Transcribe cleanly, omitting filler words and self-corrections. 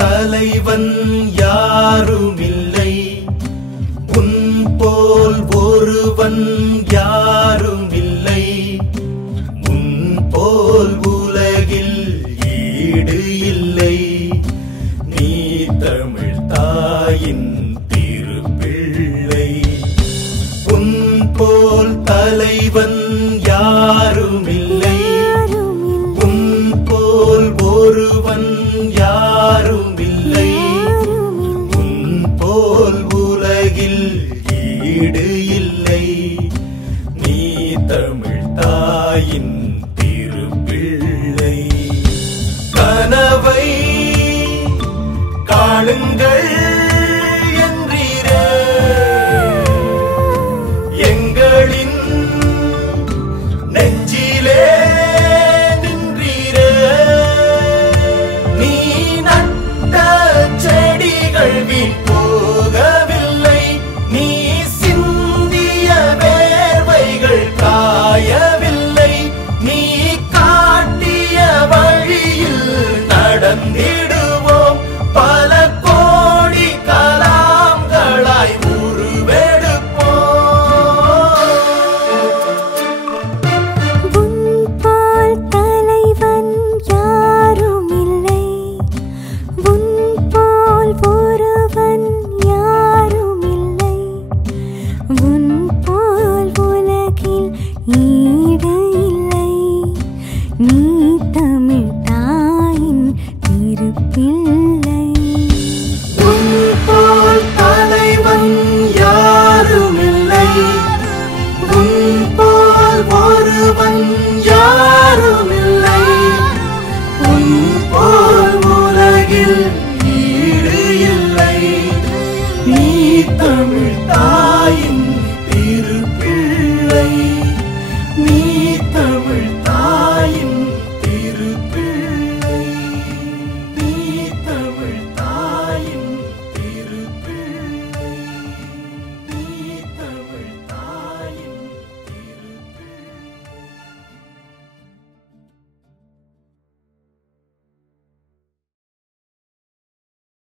தலைவன் யாருமில்லை, உன் போல் ஒருவன் யாருமில்லை, உன் போல் உலகில் ஈடு இல்லை. நீ தமிழ் தாயின் திருப்பிள்ளை. உன் போல் தலைவன் யாருமில்லை, உன் போல் ஒருவன் யாருமில்லை, உன் போல் உலகில் ஈடு இல்லை. நீ தமிழ் தாயின் திருப்பிள்ளை. கனவை காணுங்கள் என்றீரே, எங்களின் நெஞ்சிலே நின்றீரே. நீ நட்ட செடிகள்